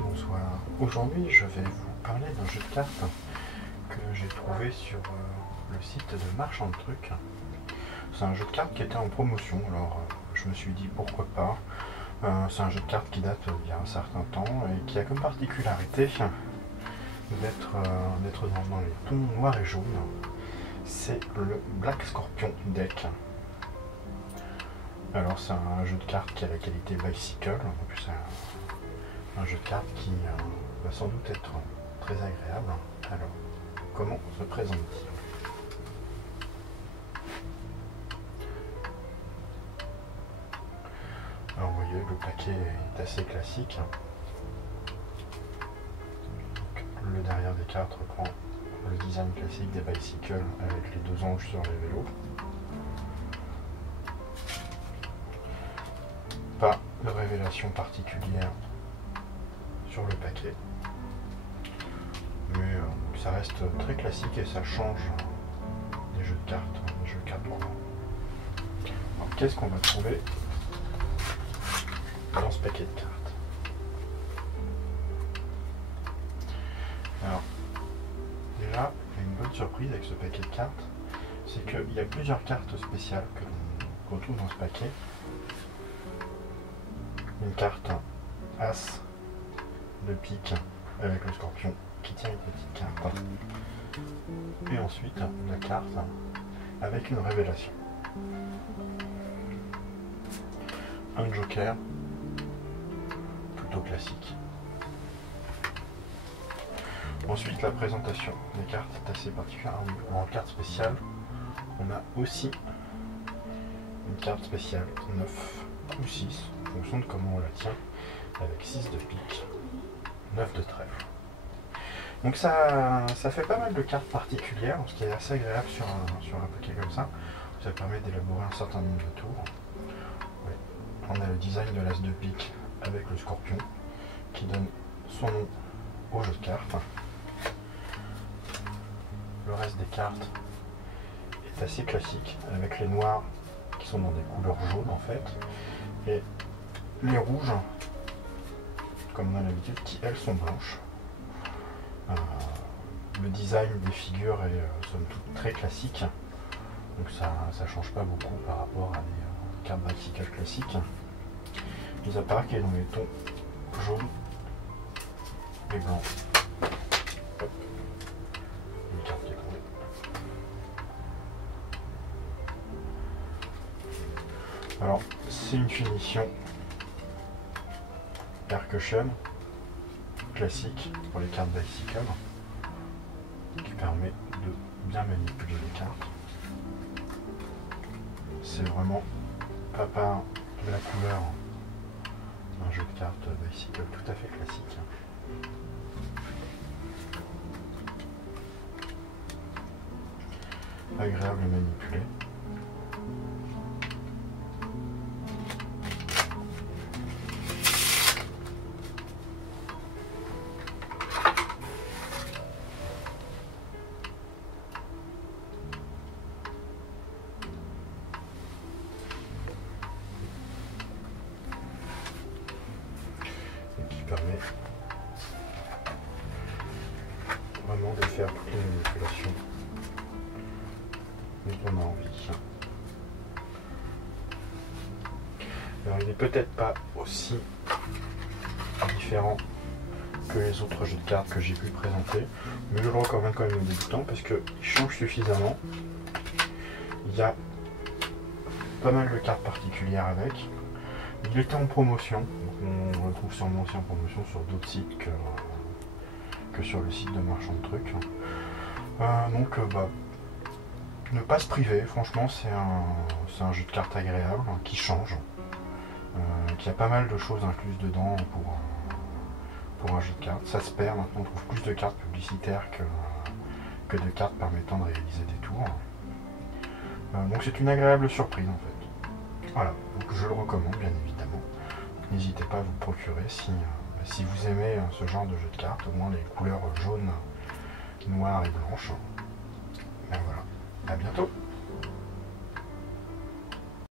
bonsoir. Aujourd'hui, je vais vous parler d'un jeu de cartes que j'ai trouvé sur le site de Marchand de Trucs. C'est un jeu de cartes qui était en promotion, alors je me suis dit pourquoi pas. C'est un jeu de cartes qui date d'il y a un certain temps et qui a comme particularité d'être dans les tons noirs et jaunes. C'est le Black Scorpion Deck. Alors c'est un jeu de cartes qui a la qualité Bicycle, en plus c'est un jeu de cartes qui va sans doute être très agréable. Alors, comment se présente-t-il? Alors vous voyez, le paquet est assez classique. Donc, le derrière des cartes reprend le design classique des bicycles avec les deux anges sur les vélos. Pas de révélation particulière sur le paquet, mais ça reste très classique et ça change des jeux de cartes courants. Alors qu'est-ce qu'on va trouver dans ce paquet de cartes? Alors déjà, il y a une bonne surprise avec ce paquet de cartes, c'est qu'il y a plusieurs cartes spéciales que l'on retrouve dans ce paquet. Une carte As de pique avec le scorpion qui tient une petite carte. Et ensuite la carte avec une révélation. Un joker plutôt classique. Ensuite la présentation des cartes est assez particulière. En carte spéciale, on a aussi une carte spéciale 9 ou 6, en fonction de comment on la tient, avec 6 de pique, 9 de trèfle. Donc ça fait pas mal de cartes particulières, ce qui est assez agréable sur un paquet comme ça. Ça permet d'élaborer un certain nombre de tours. Oui. On a le design de l'as de pique avec le scorpion, qui donne son nom au jeu de cartes. Le reste des cartes est assez classique, avec les noirs qui sont dans des couleurs jaunes en fait, et les rouges, comme on a l'habitude, qui elles sont blanches. Le design des figures est somme toute très classique, donc ça change pas beaucoup par rapport à des cartes bicycle classiques, mis à part qu'elle est dans les tons jaune et blanc. Hop. Une carte qui est tombée. Alors, c'est une finition percussion classique pour les cartes bicycle qui permet de bien manipuler les cartes. C'est vraiment papa de la couleur d'un jeu de cartes bicycle tout à fait classique. Agréable à manipuler. Permet vraiment de faire toutes les manipulations dont on a envie. Alors il n'est peut-être pas aussi différent que les autres jeux de cartes que j'ai pu présenter, mais je le recommande quand même aux débutants parce qu'il change suffisamment. Il y a pas mal de cartes particulières avec. Il était en promotion, donc on le trouve sûrement aussi en promotion sur d'autres sites que sur le site de Marchand de Trucs. Ne pas se priver, franchement c'est un jeu de cartes agréable, qui change, qui a pas mal de choses incluses dedans pour un jeu de cartes. Ça se perd, maintenant on trouve plus de cartes publicitaires que de cartes permettant de réaliser des tours. Donc c'est une agréable surprise en fait. Voilà, donc je le recommande bien évidemment. N'hésitez pas à vous le procurer si vous aimez ce genre de jeu de cartes, au moins les couleurs jaunes, noires et blanches. Et voilà, à bientôt.